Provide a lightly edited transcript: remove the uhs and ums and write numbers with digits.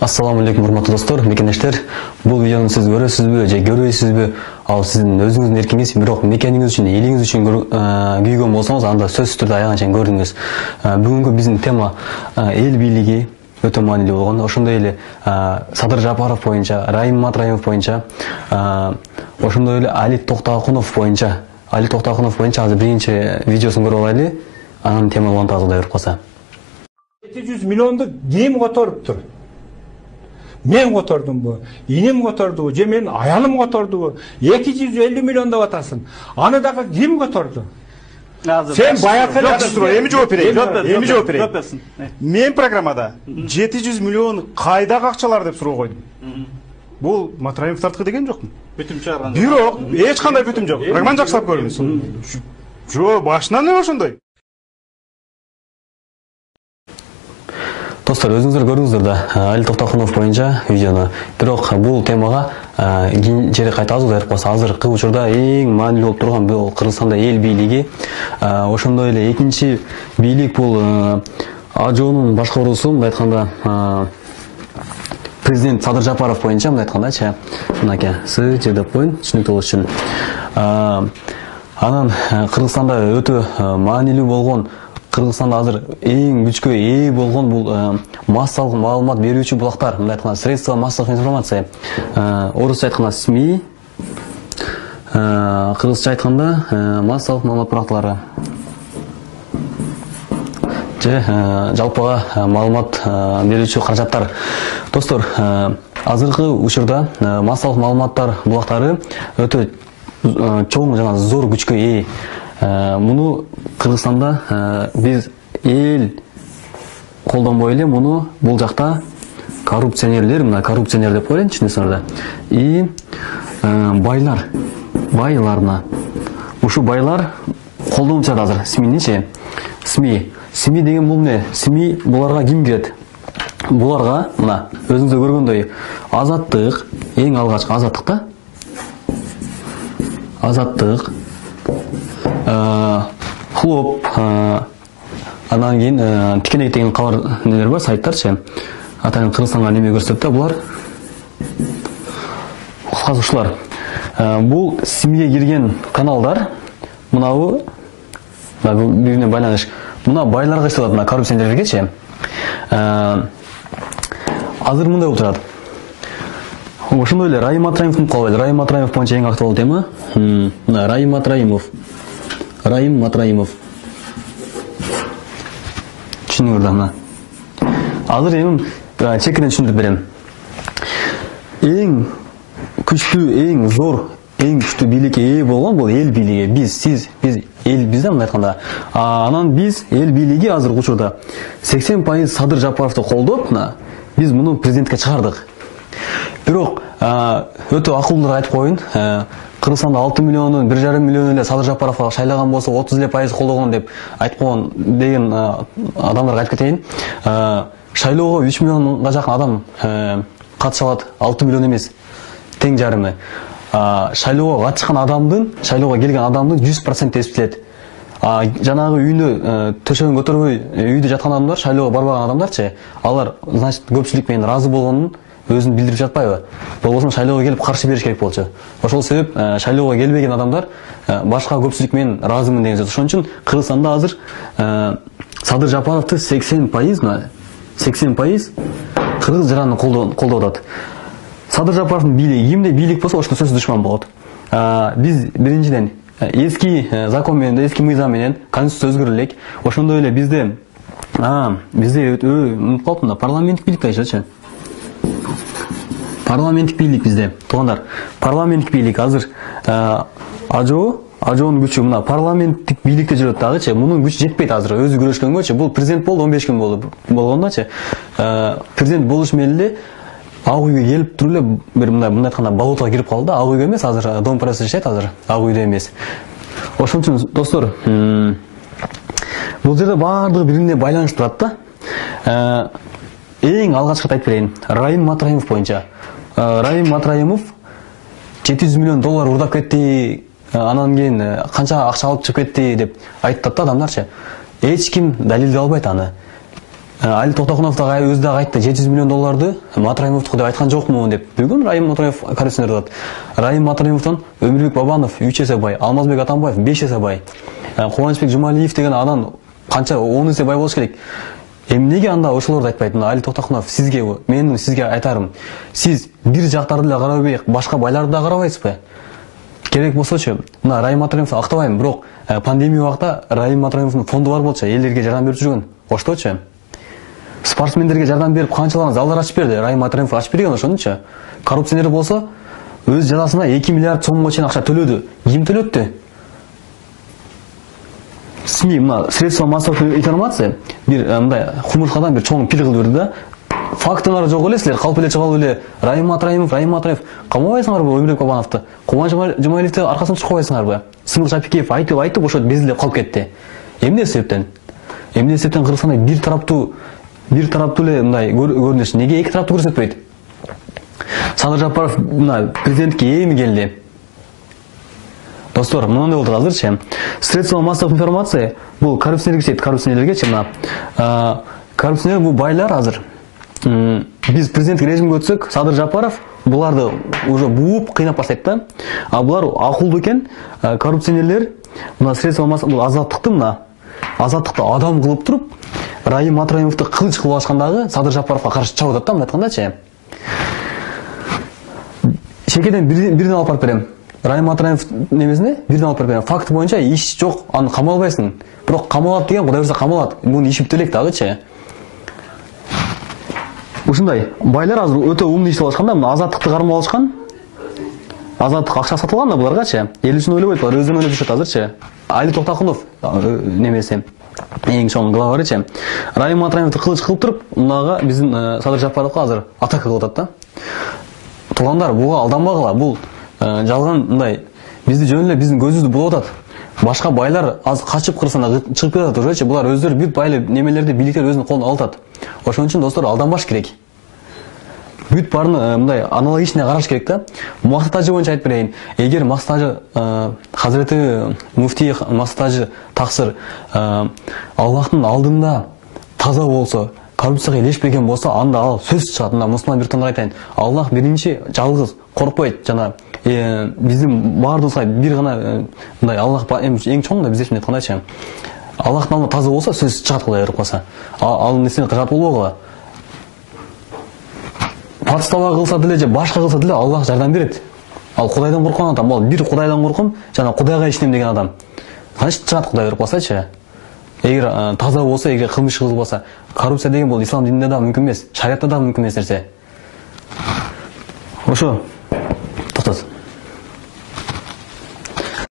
Ассаламу алейкум, урматтуу достор, мекендештер. Бул видеону сиз көрөсүзбү же көрбөйсүзбү? Ал сиздин өзүңүздүн эркиңиз, бирок мекениңиз үчүн, элиңиз үчүн күйгөн болсоңуз, анда сөзсүз түрдө аягына чейин көрдүңүз. Бүгүнкү биздин тема эл бийлиги өтө маанилүү болгон. Ошондой эле Садыр Жапаров боюнча, Райым Матраимов боюнча, ошондой эле Али Токтогунов боюнча азыр биринчи видеосун көрүп алайлы. Анын тема улантабыз, Кудай буйруп калса. 700 миллионду ким которуптур? Мен котордумбу, инем котордубу, же менин аялым котордубу? 250 миллион деп атасың. Аны дагы ким которду? Сен баягы эми жооп берейин. Мен программада 700 миллион кайдагы акчалар деп суроо койдум. Бул Матраимовдардыкы деген жокмун. Бүтүм чыгарган. Бирок эч кандай бүтүм жок. Программаны жакшылап көрүңүз. Жо, башынан эле ошондой. Достор, өзүңүздөр көрдүңүздөр да Али Токтогунов боюнча видеону. Бирок бул темага кийин жери кайтабыз, Кудай буйруп калса. Азыркы учурда эң маанилүү болуп турган бул Кыргызстанда эл бийлиги. Ошондой эле экинчи бийлик бул Ажоонун башкаруусу, мындай айтканда президент Садыр Жапаров боюнча, мындай айткандачы. Мынакей, СЖ деп коюн, түшүнүктүү болуш үчүн. Анан Кыргызстанда өтө маанилүү болгон, Кыргызстанда азыр эң күчкө ээ болгон бул массалык маалымат берүүчү булактар, мындай айтканда средства массовой информации. Орусча айтканда СМИ, кыргызча айтканда массалык маалымат булактары. Же жалпыга маалымат берүүчү каражаттар. Достор, азыркы учурда массалык маалыматтар булактары өтө чоң жана зор күчкө ээ. Муну Кыргызстанда биз эл колдонбой эле, муну бул жакта коррупционерлер, мына коррупционер деп коелу, түшүнөсүңөр да. И байларына. Ушу байлар колдонуп жатат азыр СМИничи. СМИ деген бул эмне? СМИ буларга ким кирет? Буларга мына өзүңүздөр көргөндөй Азаттык, эң алгачкы Азаттык да. Азаттык, Хлоп, анан кийин Тикенек деген кабар нелер бар, сайттарчы. Атайын Кыргызстанга неме көрсөтөт да булар. Казушулар. Бул СМИге кирген каналдар, мынабу бирине байланыш. Мына байларга иштелет, мына коррупционерлергечи. Азыр мындай болуп турат. Ошондой эле Райым Матраимов калбайт. Райым Матраимов боюнча эң актуалдуу тема. Мына Райым Матраимов. Түшүнүңөр да мына. Азыр эми чекинен түшүндүрүп берем. Эң күчтүү, эң зор, эң күчтүү бийликке ээ болгон бул эл бийлиги. Биз да мындай айтканда. Анан биз эл бийлиги азыркы учурда 80% Садыр Жапаровду колдоп, биз муну президентке чыгардык. Бирок өтө акылдуу айтып коеюн. Кыргызстанда 6 миллионун 1,5 миллион эле Садыр Жапаровго шайлаган болсо 30 эле пайыз колдогон деп айтып койгон деген адамдарга айтып кетейин. Шайлоого 3 миллионга жакын адам катыша алат, 6 миллион эмес, тең жарымы. Шайлоого катышкан адамдын, шайлоого келген адамдын 100% эсептелет. Жанагы үйүнө төшөгүн көтөрбөй үйдө жаткан адамдар, шайлоого барбаган адамдарчы, алар значит көпчүлүк менен разы болгонун өзүн билдирип жатпайбы? Болбосо шайлоого келип каршы бериш керек болчу. Ошол себеп шайлоого келбеген адамдар башка көпчүлүк менен разымын деген сөз. Ошон үчүн Кыргызстанда азыр Садыр Жапаровду 80% кыргыз жараны колдоп атат. Садыр Жапаровдун бийлиги кимде бийлик болсо ошондо сөзсүз душман болот. Биз биринчиден эски закон менен, эски мыйзам менен конституция өзгөрүлө элек. Ошондой эле bizde унутуп калыптым да, парламенттик бийлик дайчы. Парламенттик бийлик бизде, туугандар. Парламенттик бийлик азыр Ажоонун күчү мына парламенттик бийликте жүрөт дагычы. Мунун күчү жетпейт азыр өзү күрөшкөнгөчү. Бул президент болду 15 күн болгондочу. Президент болуш менен Ак үйгө келип туруп эле бир мындай айтканда болотого кирип калды. Ак үйгө эмес, азыр Дом пресс иштейт азыр. Ак үйдө эмес. Ошон үчүн достор, бул жерде баардыгы бирине байланыштуу турат да. Эң алгачкы айтып берейин. Райым Матраимов боюнча. Райым Матраимов 700 миллион доллар урдап кетти, анан кийин канча акча алып чыгып кетти деп айтат да адамдарчы. Эч ким далилдей албайт аны. Али Тоқтақұлов да өзі дағы айтты, 700 миллион долларды Матраимовтікі деп айтқан жоқпын деп. Бүгін Райым Матраимов коррупционер дады. Райым Матраимовтан Өмірбек Бабанов 3 есе бай, Алмазбек Атамбаев 5 есе бай. Қуанышбек Жұмалиев деген адам қанша 10 есе бай болуш керек. Неге анда ошолорду айтпайт? Али Тоқтақұлов сизге, менің сизге айтарым, сиз бир жақтарды эле карабай, башка байларды да карабайсызбы? Керек болсочу, мына Райым Матраимовду актабайм, бирок пандемия убакта Райым Матраимовдун фонду бар болчу, элдерге жардам берип жүргөн. Ошточу? Спортсмендерге жардам берип канчалаған залдар ачып берди. Райым Матраимов ачып берген ошончу. Коррупционер болсо, өз жазасына 2 миллиард сомго чейин акча төлөдү. Ким төлөттү? СМИ, мына средства массовой информации бир мындай кумурскадан бир чоң пир кылып берди да. Фактылар жок эле, силер калп эле чыгып эле Райым Матраимов камабайсыңарбы Өмүрбек Бабановду? Кубаныч Жумалиевди аркасынан чукпайсыңарбы? Сымыл Шапикеев айтып ошо безилеп калып кетти. Эмне себептен? Кыргызстанда бир тараптуу эле мындай көрүнүш. Неге эки тараптуу көрсөтпөйт? Садыр Жапаров мына президентке эми келди. Достор, мындай болду азырчы. Средства массовой информации бул коррупционерлерге мына коррупционер бул байлар азыр. Биз президенттик режимге өтсөк, Садыр Жапаров буларды уже бууп кыйнап баштайт да. А булар акылдуу экен, коррупционерлер мына средства массовой бул азаттыкты адам кылып туруп, Райым Матраимовду кылыч кылып алышкандагы Садыр Жапаровго каршы чабып атат да, мындай айткандачы. Шекеден бирден алып барып берем. Райым Матраимов немесине бирден алып барып берем. Факт боюнча иш жок, аны камалбайсың. Бирок камалат деген Кудай берсе камалат. Муну иши бүтөлек дагычы. Ушундай байлар азыр өтө умный иштеп алышканда, мына азаттыкты кармап алышкан. Азаттык акча сатылган да буларгачы. Эл үчүн ойлобойт, булар өзүнө ойлоп жүрөт азырчы. Али Токтокулов немесе эң чоң главарычы. Райым Матраимовду кылыч кылып туруп, мынага биздин Садыр Жапаровго азыр атака кылып атат да. Туугандар, буга алданбагыла. Бул жалган мындай бизди жөн эле биздин көзүбүздү булуп атат. Башка байлар аз качып Кыргызстандан чыгып кетет ошочу. Булар өздөрү бүт байлы немелерди, бийликтер өзүнүн колуна алып атат. Ошон үчүн достор алданбаш керек. Бүт барын мындай аналогичный караш керек да. Мактажы боюнча айтып берейин. Эгер мактажы Хазирети муфтий мактажы таксыр Аллахтын алдында таза болсо, коррупцияга илешпеген болсо, анда ал сөз чыгат. Мына мусулман бир тандыр айтайын. Аллах биринчи жалгыз коркпойт. Жана биздин баардыгыбызга бир гана мындай Аллах эң чоң да биз үчүн айткандачы. Аллахтын алдында таза болсо, сөз чыгат Кудай берип калса. Ал нерсени кыжат болбогула. Подстава кылса деле же башка кылса деле Аллах жардам берет. Ал Кудайдан корккон адам, ал бир Кудайдан корком, жана Кудайга ишенем деген адам. Кантип чыгат Кудай берип калсачы? Эгер таза болсо, эгер кылмыш кылбаса, коррупция деген бул ислам дининде да мүмкүн эмес, шариатта да мүмкүн эмес нерсе. Ошо. Токтот.